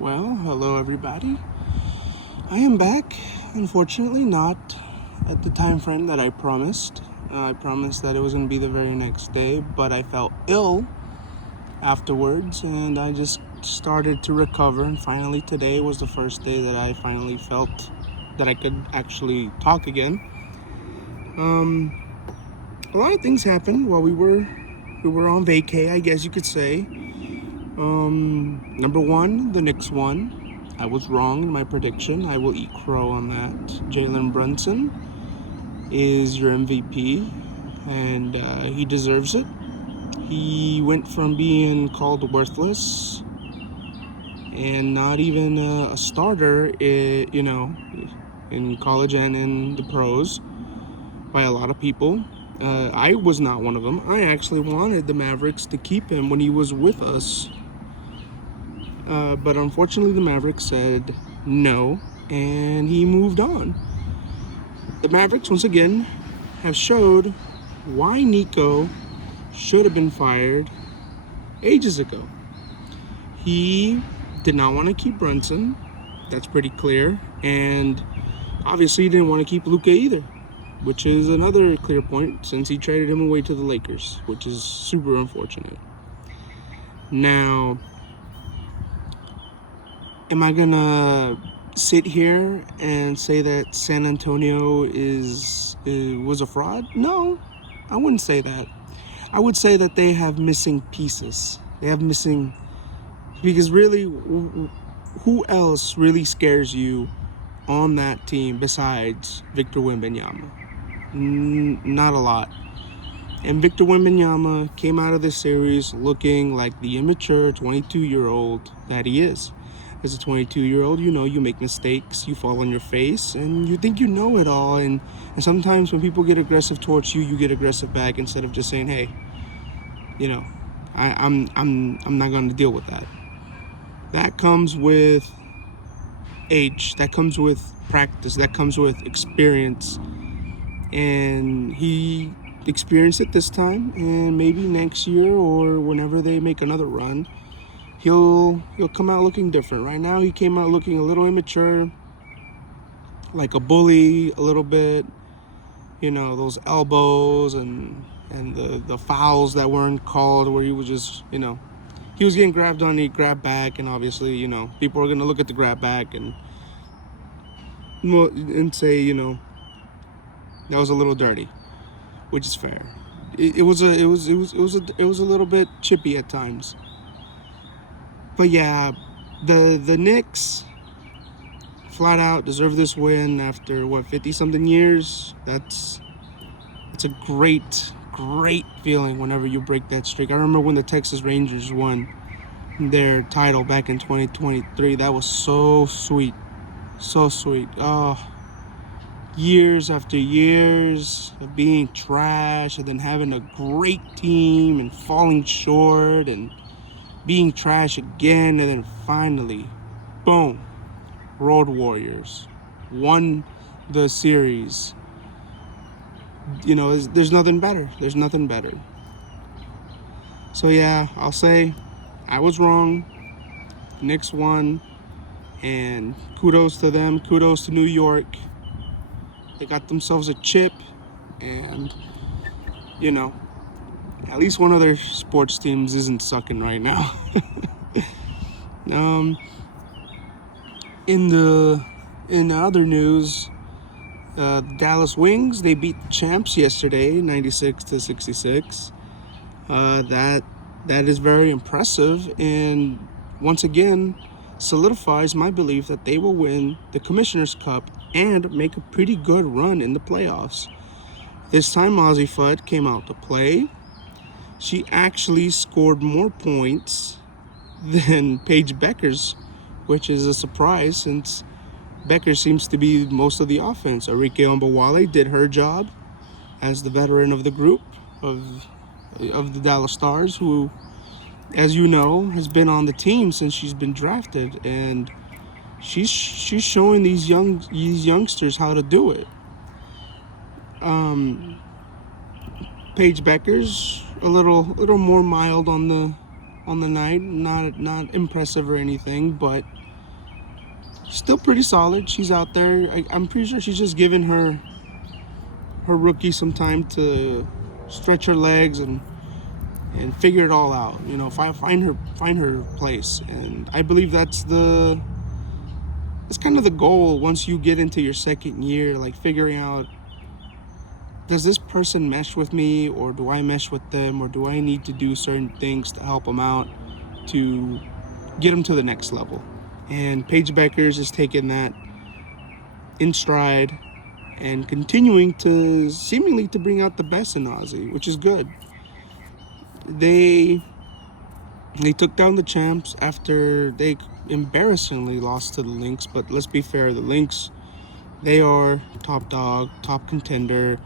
Well, hello everybody. I am back. Unfortunately, not at the time frame that I promised. I promised that it was going to be the very next day, but I felt ill afterwards and I just started to recover. And finally, today was the first day that I finally felt that I could actually talk again. A lot of things happened while we were on vacay, I guess you could say. Number one, the Knicks won. I was wrong in my prediction. I will eat crow on that. Jalen Brunson is your MVP, and he deserves it. He went from being called worthless and not even a starter, in college and in the pros by a lot of people. I was not one of them. I actually wanted the Mavericks to keep him when he was with us. But unfortunately, the Mavericks said no, and he moved on. The Mavericks, once again, have showed why Nico should have been fired ages ago. He did not want to keep Brunson. That's pretty clear. And obviously, he didn't want to keep Luka either, which is another clear point since he traded him away to the Lakers, which is super unfortunate. Now, am I gonna sit here and say that San Antonio was a fraud? No, I wouldn't say that. I would say that they have missing pieces. They have missing, because really, who else really scares you on that team besides Victor Wembanyama? Not a lot. And Victor Wembanyama came out of this series looking like the immature 22-year-old that he is. As a 22-year-old, you make mistakes, you fall on your face, and you think you know it all. And sometimes when people get aggressive towards you, you get aggressive back instead of just saying, "Hey, I'm not going to deal with that." That comes with age. That comes with practice. That comes with experience. And he experienced it this time, and maybe next year or whenever they make another run, he'll come out looking different. Right now, he came out looking a little immature, like a bully a little bit. Those elbows and the fouls that weren't called, where he was just, he was getting grabbed on, he grabbed back, and obviously, people are going to look at the grab back and say, that was a little dirty, which is fair. It was a little bit chippy at times. But yeah, the Knicks flat out deserve this win after 50-something years. It's a great feeling whenever you break that streak. I remember when the Texas Rangers won their title back in 2023. That was so sweet. So sweet. Oh, years after years of being trash and then having a great team and falling short and being trash again, and then finally, boom, Road Warriors won the series. There's nothing better. There's nothing better. So yeah, I'll say I was wrong. Knicks won, and kudos to them. Kudos to New York. They got themselves a chip, and at least one of their sports teams isn't sucking right now. In the other news, the Dallas Wings, they beat the champs yesterday, 96-66. That is very impressive, and once again solidifies my belief that they will win the Commissioner's Cup and make a pretty good run in the playoffs. This time, Ozzie Fudd came out to play. She actually scored more points than Paige Beckers, which is a surprise since Becker seems to be most of the offense. Arike Ombawale did her job as the veteran of the group of the Dallas Stars, who, as you know, has been on the team since she's been drafted, and she's showing these youngsters how to do it. Paige Beckers a little more mild on the night, not impressive or anything, but still pretty solid. She's out there. I'm pretty sure she's just giving her rookie some time to stretch her legs and figure it all out. You know, find her place. And I believe that's kind of the goal once you get into your second year, like figuring out, does this person mesh with me, or do I mesh with them, or do I need to do certain things to help them out to get them to the next level? And Paige Beckers is taking that in stride and continuing to seemingly to bring out the best in Aussie, which is good. They took down the champs after they embarrassingly lost to the Lynx, but let's be fair, the Lynx, they are top dog, top contender.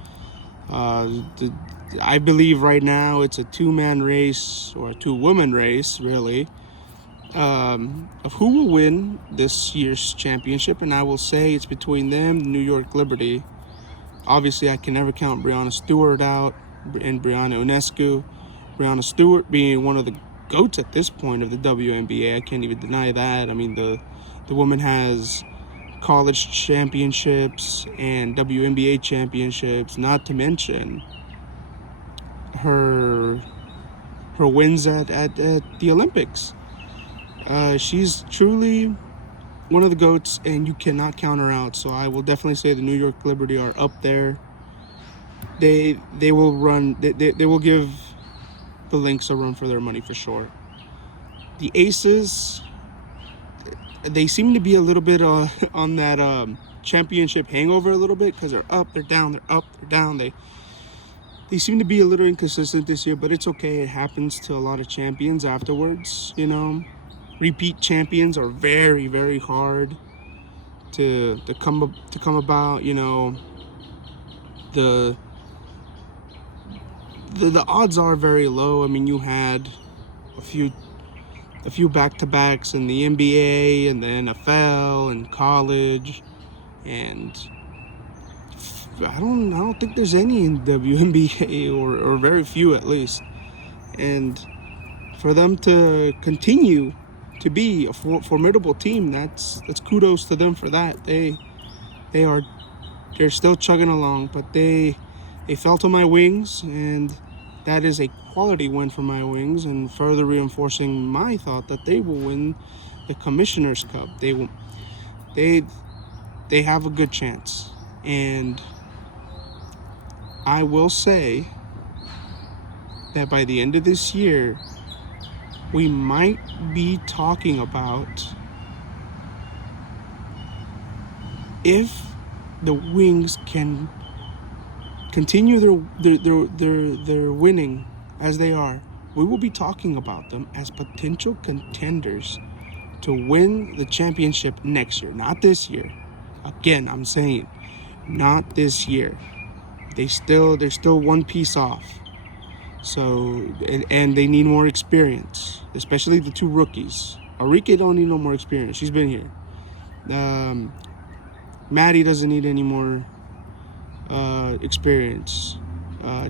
I believe right now it's a two-man race, or a two-woman race, really, of who will win this year's championship, and I will say it's between them and New York Liberty. Obviously, I can never count Brianna Stewart out, and Brianna Ionescu. Brianna Stewart being one of the GOATs at this point of the WNBA. I can't even deny that. I mean, the woman has college championships and WNBA championships, not to mention her wins at the Olympics. She's truly one of the GOATs, and you cannot count her out. So I will definitely say the New York Liberty are up there. They will run. They will give the Lynx a run for their money for sure. The Aces, they seem to be a little bit on that championship hangover a little bit, because they're up, they're down, they're up, they're down. They seem to be a little inconsistent this year, but it's okay. It happens to a lot of champions afterwards, you know. Repeat champions are very, very hard to come about, you know. The odds are very low. I mean, you had a few back-to-backs in the NBA and the NFL and college, and I don't think there's any in WNBA, or very few at least. And for them to continue to be a formidable team, that's kudos to them for that. They're still chugging along, but they fell to my wings, and that is a quality win for my wings, and further reinforcing my thought that they will win the Commissioner's Cup. They have a good chance, and I will say that by the end of this year, we might be talking about if the Wings can continue their winning as they are, we will be talking about them as potential contenders to win the championship next year, not this year. Again, I'm saying, not this year. They're still one piece off. So, and they need more experience, especially the two rookies. Arike don't need no more experience. She's been here. Maddie doesn't need any more experience.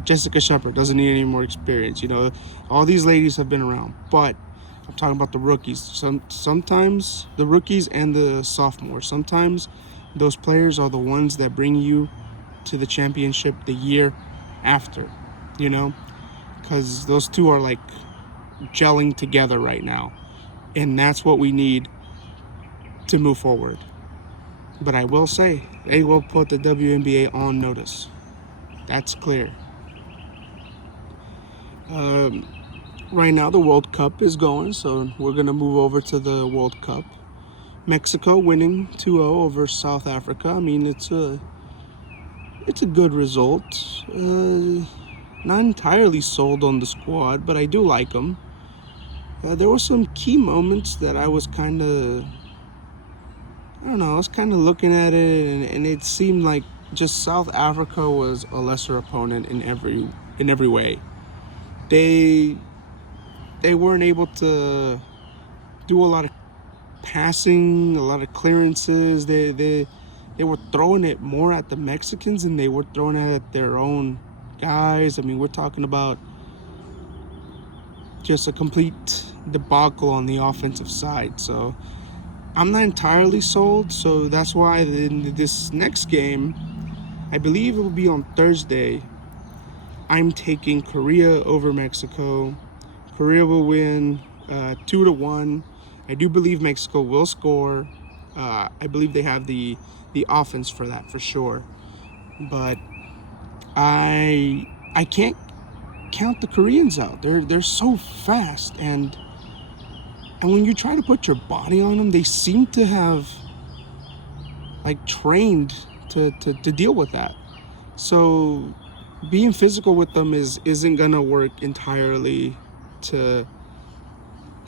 Jessica Shepard doesn't need any more experience. You know, all these ladies have been around, but I'm talking about the rookies. Sometimes the rookies and the sophomores, sometimes those players are the ones that bring you to the championship the year after, you know, because those two are like gelling together right now, and that's what we need to move forward. But I will say, they will put the WNBA on notice. That's clear. Right now the World Cup is going, so we're going to move over to the World Cup. Mexico winning 2-0 over South Africa. I mean, it's a good result. Not entirely sold on the squad, but I do like them. There were some key moments that I was kind of, I don't know, I was kind of looking at it, and it seemed like just South Africa was a lesser opponent in every way. They weren't able to do a lot of passing, a lot of clearances. They were throwing it more at the Mexicans than they were throwing it at their own guys. I mean, we're talking about just a complete debacle on the offensive side. So I'm not entirely sold, so that's why in this next game, I believe it will be on Thursday, I'm taking Korea over Mexico. Korea will win 2-1. I do believe Mexico will score. I believe they have the offense for that for sure. But I can't count the Koreans out. They're so fast, and when you try to put your body on them, they seem to have like trained to deal with that. So being physical with them isn't gonna work entirely to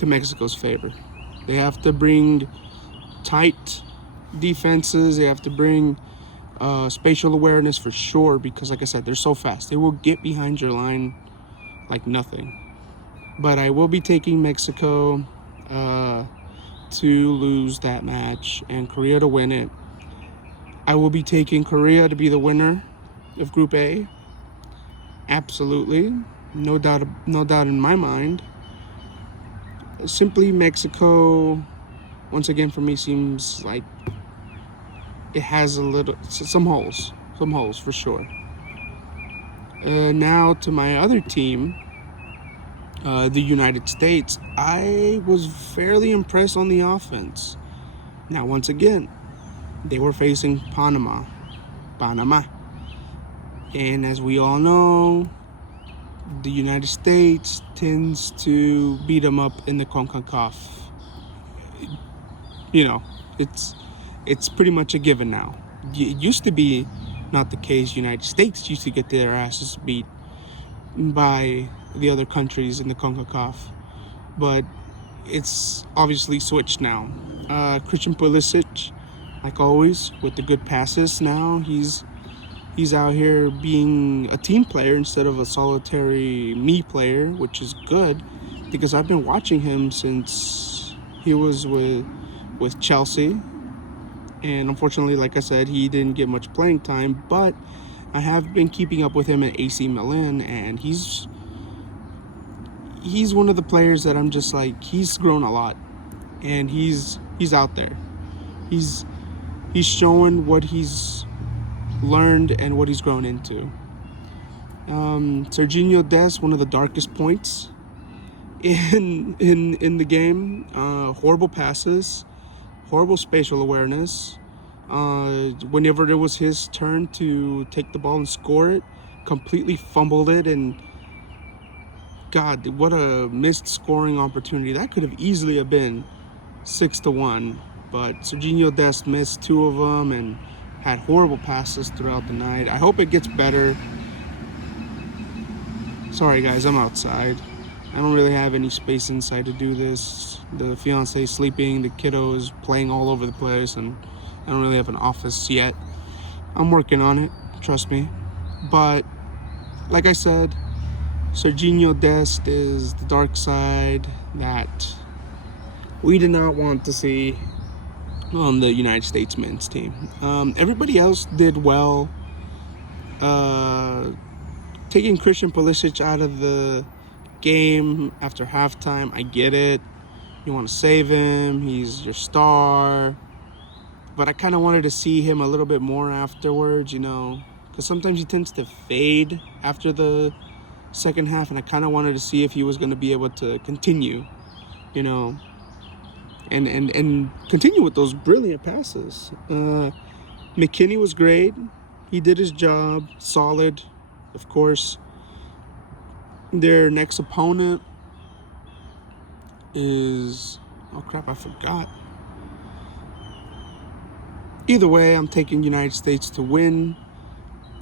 Mexico's favor. They have to bring tight defenses. They have to bring spatial awareness for sure, because like I said, they're so fast. They will get behind your line like nothing. But I will be taking Mexico to lose that match and Korea to win it. I will be taking Korea to be the winner of Group A. Absolutely, no doubt in my mind. Simply Mexico, once again for me, seems like it has some holes for sure. Now to my other team, the United States. I was fairly impressed on the offense. Now once again, they were facing Panama, and as we all know, the United States tends to beat them up in the CONCACAF. You know, it's pretty much a given now. It used to be not the case. United States used to get their asses beat by the other countries in the CONCACAF, but it's obviously switched now. Christian Pulisic, like always, with the good passes now, he's out here being a team player instead of a solitary me player, which is good because I've been watching him since he was with Chelsea, and unfortunately, like I said, he didn't get much playing time, but I have been keeping up with him at AC Milan, and he's one of the players that I'm just like, he's grown a lot, and he's out there. He's showing what he's learned and what he's grown into. Serginho Dest, one of the darkest points in the game. Horrible passes, horrible spatial awareness. Whenever it was his turn to take the ball and score it, completely fumbled it, and God, what a missed scoring opportunity. That could have easily have been 6-1, but Serginho Dest missed 2 of them and had horrible passes throughout the night. I hope it gets better. Sorry guys, I'm outside. I don't really have any space inside to do this. The fiance is sleeping, the kiddo is playing all over the place, and I don't really have an office yet. I'm working on it, trust me. But like I said, Serginho Dest is the dark side that we did not want to see on the United States men's team. Everybody else did well. Taking Christian Pulisic out of the game after halftime, I get it. You want to save him. He's your star. But I kind of wanted to see him a little bit more afterwards, because sometimes he tends to fade after the second half, and I kind of wanted to see if he was going to be able to continue, and continue with those brilliant passes. McKinney was great. He did his job. Solid, of course. Their next opponent is... oh, crap, I forgot. Either way, I'm taking United States to win.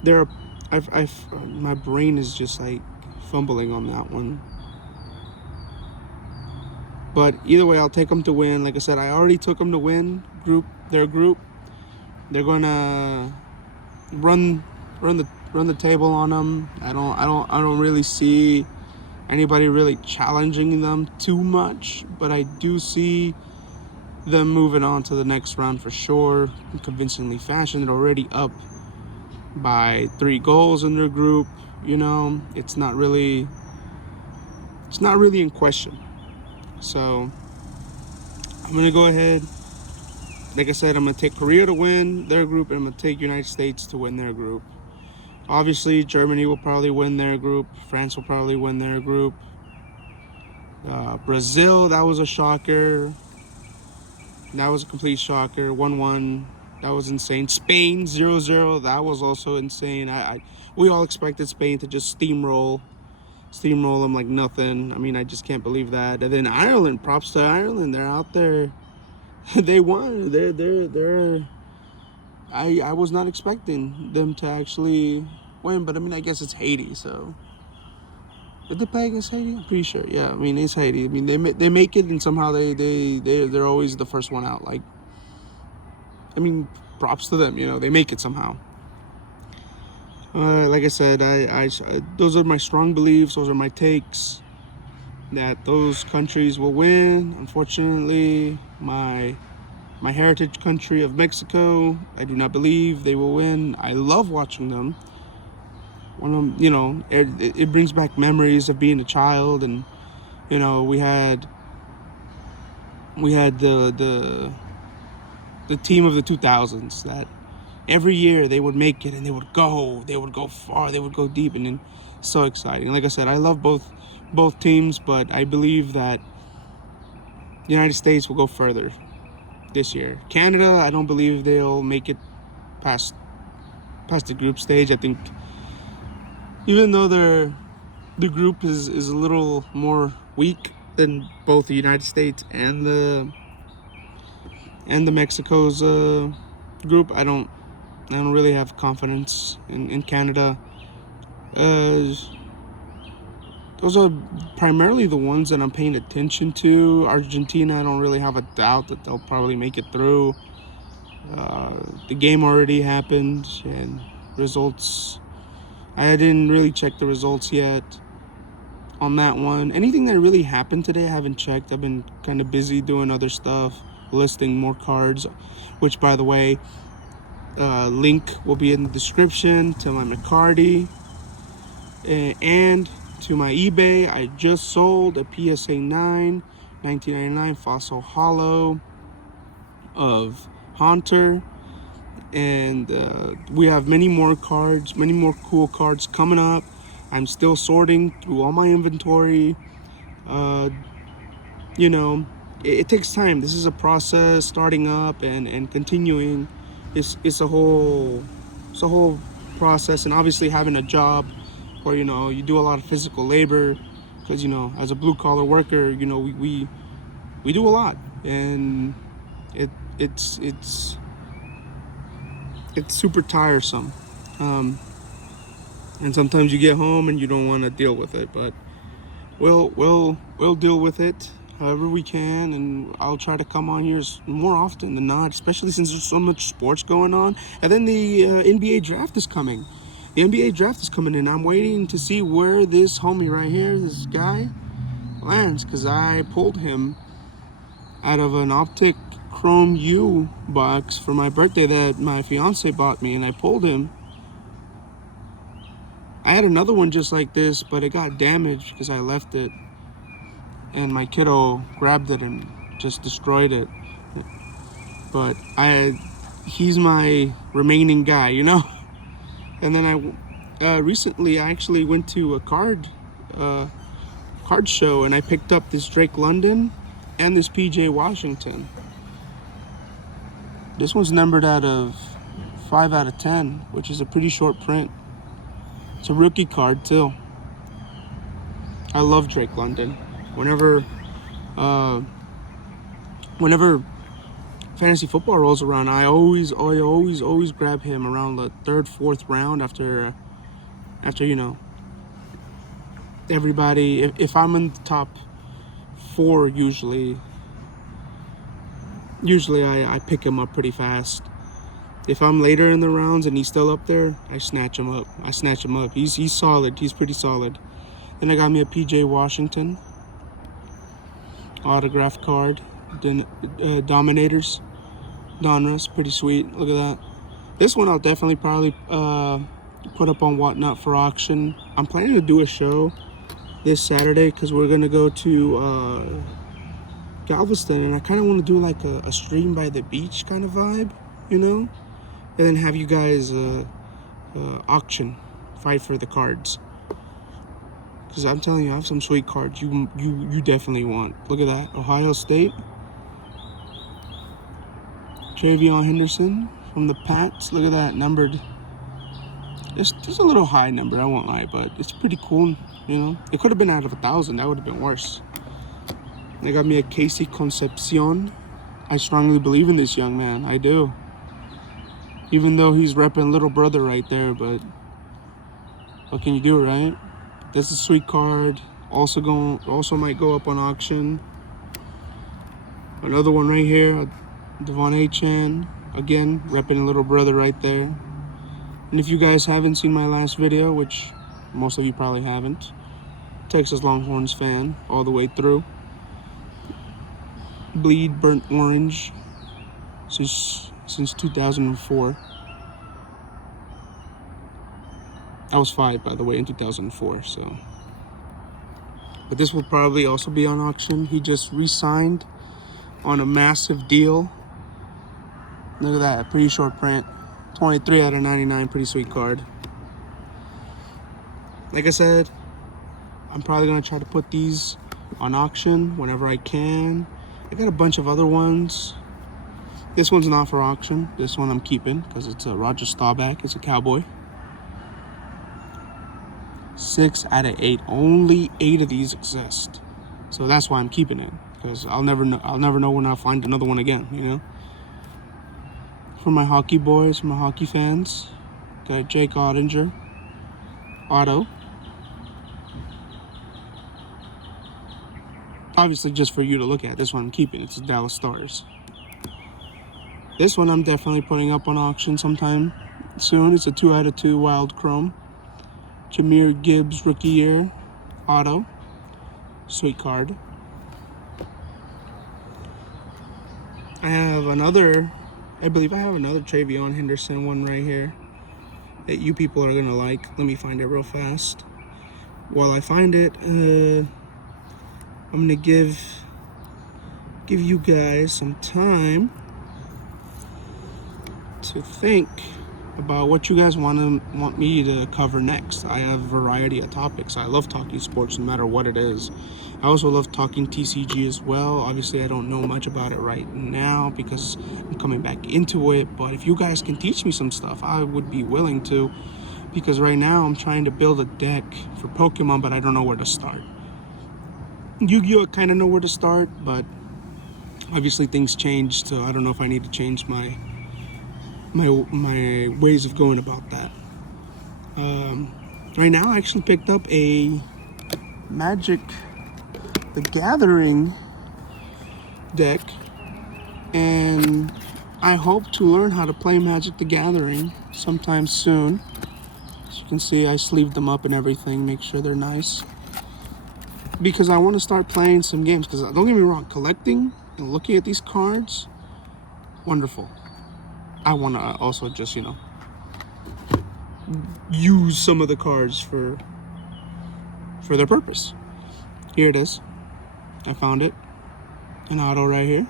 My brain is just like fumbling on that one. But either way, I'll take them to win. Like I said, I already took them to win their group. They're gonna run the table on them. I don't really see anybody really challenging them too much, but I do see them moving on to the next round for sure in convincingly fashion. They're already up by 3 goals in their group. It's not really in question. So I'm gonna go ahead like I said, I'm going to take Korea to win their group, and I'm going to take United States to win their group. Obviously, Germany will probably win their group. France will probably win their group. Brazil, that was a shocker. That was a complete shocker. 1-1. That was insane. Spain, 0-0. That was also insane. We all expected Spain to just steamroll them like nothing. I mean, I just can't believe that. And then Ireland, props to Ireland. They're out there. They won. They're. I was not expecting them to actually win, but I mean, I guess it's Haiti, so. Did they play against Haiti? I'm pretty sure. Yeah, I mean, it's Haiti. I mean, they make it, and somehow they're always the first one out. Like, I mean, props to them. You know, they make it somehow. Like I said, I those are my strong beliefs. Those are my takes that those countries will win. Unfortunately, my heritage country of Mexico, I do not believe they will win. I love watching them. You know, it brings back memories of being a child, and you know, we had the team of the 2000s that every year they would make it, and they would go far, they would go deep, and then so exciting. Like I said, I love both teams, but I believe that the United States will go further this year. Canada, I don't believe they'll make it past the group stage. I think even though the group is a little more weak than both the United States and the Mexico's group, I don't really have confidence in Canada. Those are primarily the ones that I'm paying attention to. Argentina, I don't really have a doubt that they'll probably make it through. The game already happened, and results, I didn't really check the results yet on that one. Anything that really happened today, I haven't checked. I've been kind of busy doing other stuff, listing more cards, which, by the way, link will be in the description to my McCarty and to my eBay. I just sold a PSA 9 1999 Fossil Hollow of Haunter, and we have many more cool cards coming up. I'm still sorting through all my inventory. You know, it takes time. This is a process, starting up and continuing. It's a whole process, and obviously having a job where, you know, you do a lot of physical labor, because, you know, as a blue collar worker, you know, we do a lot, and it's super tiresome. And sometimes you get home and you don't want to deal with it, but we'll deal with it however we can, and I'll try to come on here more often than not, especially since there's so much sports going on. And then the NBA draft is coming. The NBA draft is coming, and I'm waiting to see where this homie right here, this guy, lands, because I pulled him out of an Optic Chrome U box for my birthday that my fiance bought me, and I pulled him. I had another one just like this, but it got damaged because I left it, and my kiddo grabbed it and just destroyed it. But he's my remaining guy, you know. And then recently I actually went to a card show, and I picked up this Drake London and this PJ Washington. This one's numbered out of 5 out of 10, which is a pretty short print. It's a rookie card too. I love Drake London. Whenever fantasy football rolls around, I always grab him around the 3rd, 4th round after you know, everybody. If I'm in the top 4, usually I pick him up pretty fast. If I'm later in the rounds and he's still up there, I snatch him up. He's solid. He's pretty solid. Then I got me a PJ Washington autograph card. Dominators. Donruss. Pretty sweet. Look at that. This one I'll definitely probably put up on Whatnot for auction. I'm planning to do a show this Saturday because we're going to go to Galveston, and I kind of want to do like a stream by the beach kind of vibe, you know, and then have you guys auction, fight for the cards. Because I'm telling you, I have some sweet cards you definitely want. Look at that, Ohio State, Campion Henderson from the Pats. Look at that, numbered. It's a little high number, I won't lie, but it's pretty cool, you know. It could have been out of 1,000. That would have been worse. They got me a Casey Concepcion. I strongly believe in this young man. I do. Even though he's repping little brother right there, but what can you do, right? This is a sweet card. Also might go up on auction. Another one right here, Devon A-Chan. Again, repping little brother right there. And if you guys haven't seen my last video, which most of you probably haven't, Texas Longhorns fan all the way through. Bleed burnt orange since 2004. I was 5, by the way, in 2004, so. But this will probably also be on auction. He just re-signed on a massive deal. Look at that, pretty short print. 23 out of 99, pretty sweet card. Like I said, I'm probably gonna try to put these on auction whenever I can. I got a bunch of other ones. This one's not for auction. This one I'm keeping because it's a Roger Staubach. It's a Cowboy. 6 out of 8. Only 8 of these exist, so that's why I'm keeping it. Because I'll never know when I'll find another one again. You know. For my hockey boys, for my hockey fans, got Jake Ottinger auto. Obviously, just for you to look at. This one I'm keeping. It's the Dallas Stars. This one I'm definitely putting up on auction sometime soon. It's a 2 out of 2 Wild Chrome. Jahmyr Gibbs rookie year auto. Sweet card. I believe I have another Travion Henderson one right here that you people are gonna like. Let me find it real fast. While I find it, I'm gonna give you guys some time to think about what you guys want me to cover next. I have a variety of topics. I love talking sports no matter what it is. I also love talking TCG as well. Obviously, I don't know much about it right now because I'm coming back into it. But if you guys can teach me some stuff, I would be willing to. Because right now, I'm trying to build a deck for Pokemon, but I don't know where to start. Yu-Gi-Oh! I kind of know where to start, but obviously things changed, so I don't know if I need to change my ways of going about that. Right now, I actually picked up a Magic the Gathering deck, and I hope to learn how to play Magic the Gathering sometime soon. As you can see, I sleeved them up and everything, make sure they're nice. Because I want to start playing some games, because don't get me wrong, collecting and looking at these cards, wonderful. I want to also just, use some of the cards for their purpose. Here it is. I found it. An auto right here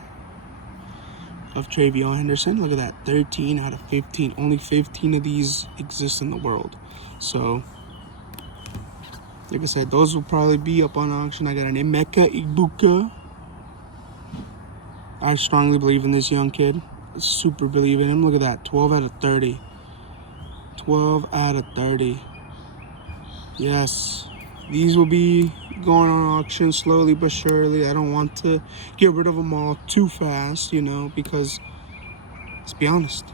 of Travion Henderson. Look at that. 13 out of 15. Only 15 of these exist in the world. So, like I said, those will probably be up on auction. I got an Emeka Ibuka. I strongly believe in this young kid. I super believe in him. Look at that. 12 out of 30. 12 out of 30. Yes. These will be going on auction slowly but surely. I don't want to get rid of them all too fast, because, let's be honest,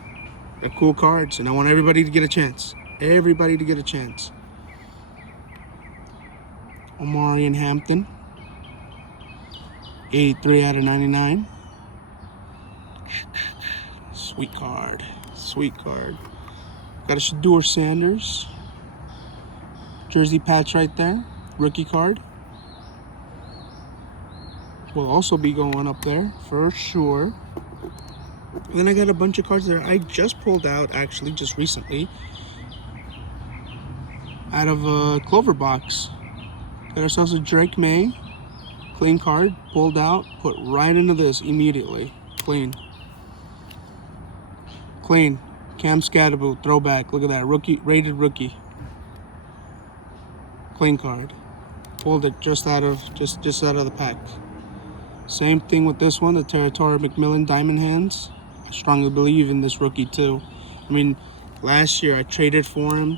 they're cool cards, and I want everybody to get a chance. Everybody to get a chance. Omari and Hampton. 83 out of 99. Sweet card. Sweet card. Got a Shador Sanders. Jersey patch right there. Rookie card. Will also be going up there for sure. And then I got a bunch of cards that I just pulled out, actually, just recently, out of a Clover box. Got ourselves a Drake May, Clean card, pulled out, put right into this immediately. Clean. Clean. Cam Scatterbo, throwback. Look at that. Rookie, rated rookie. Clean card. Pulled it just out of the pack. Same thing with this one, the Territorial McMillan Diamond Hands. I strongly believe in this rookie too. I mean, last year I traded for him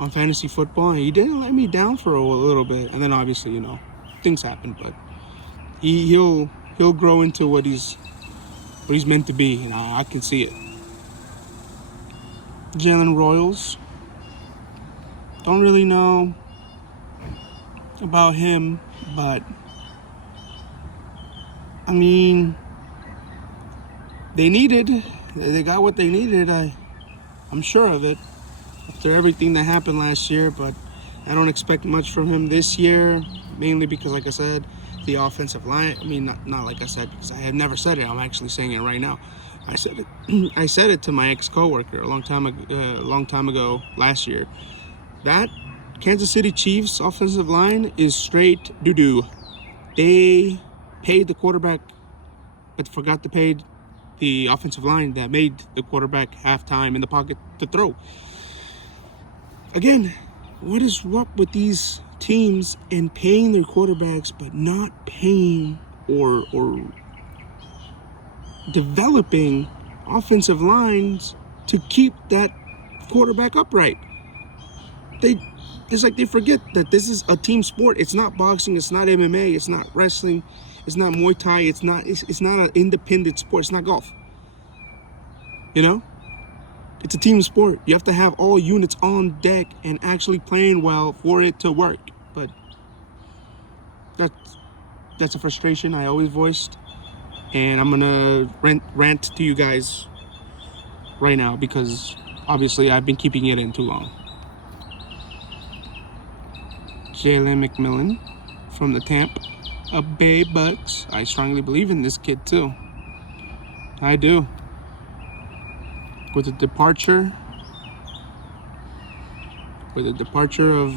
on fantasy football, and he didn't let me down for a little bit. And then obviously, you know, things happen, but he'll grow into what he's meant to be, and I can see it. Jalen Royals. Don't really know about him, but I mean, they got what they needed. I'm sure of it after everything that happened last year, but I don't expect much from him this year, mainly because, like I said, the offensive line. I mean, not like I said, because I have never said it. I'm actually saying it right now. I said it. I said it to my ex-coworker a long time ago last year. That Kansas City Chiefs offensive line is straight doo-doo. They paid the quarterback, but forgot to pay the offensive line that made the quarterback have time in the pocket to throw. Again, what is up with these teams and paying their quarterbacks but not paying or developing offensive lines to keep that quarterback upright? It's like they forget that this is a team sport. It's not boxing, it's not MMA, it's not wrestling, it's not Muay Thai, it's not an independent sport, it's not golf. You know? It's a team sport. You have to have all units on deck and actually playing well for it to work. But that's a frustration I always voiced, and I'm gonna rant to you guys right now because obviously I've been keeping it in too long. Jalen McMillan from the Tampa Bay Bucks. I strongly believe in this kid too. I do. With the departure of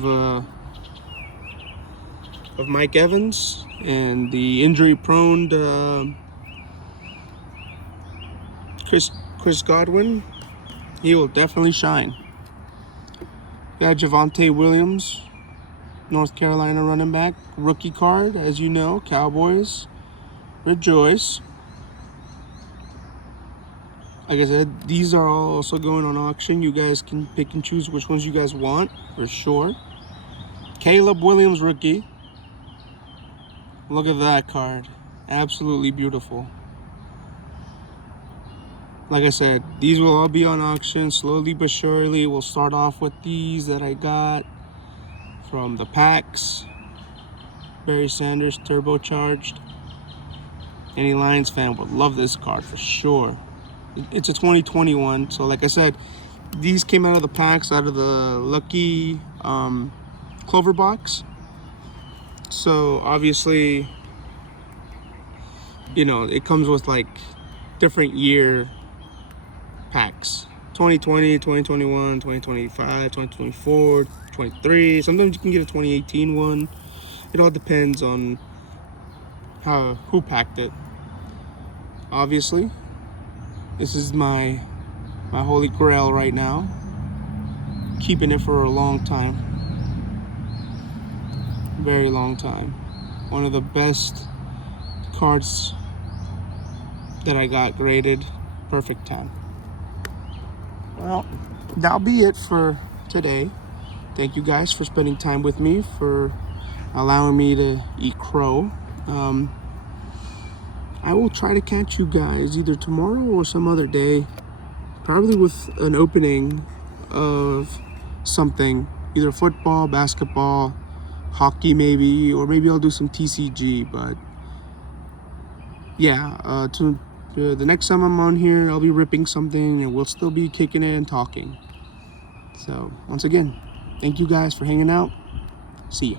Mike Evans and the injury-prone Chris Godwin, he will definitely shine. Got Javonte Williams, North Carolina running back, rookie card, as you know. Cowboys, rejoice. Like I said, these are all also going on auction. You guys can pick and choose which ones you guys want, for sure. Caleb Williams, rookie. Look at that card. Absolutely beautiful. Like I said, these will all be on auction slowly but surely. We'll start off with these that I got from the packs. Barry Sanders, turbocharged. Any Lions fan would love this card for sure. It's a 2021, so like I said, these came out of the packs, out of the lucky clover box. So obviously, you know, it comes with like different year packs. 2020, 2021, 2025, 2024, 23. Sometimes you can get a 2018 one. It all depends on who packed it. Obviously, this is my holy grail right now. Keeping it for a long time. Very long time. One of the best cards that I got graded. Perfect time. Well, that'll be it for today. Thank you guys for spending time with me, for allowing me to eat crow. I will try to catch you guys either tomorrow or some other day, probably with an opening of something, either football, basketball, hockey maybe, or maybe I'll do some TCG. But yeah, the next time I'm on here, I'll be ripping something and we'll still be kicking it and talking. So once again, thank you guys for hanging out. See ya.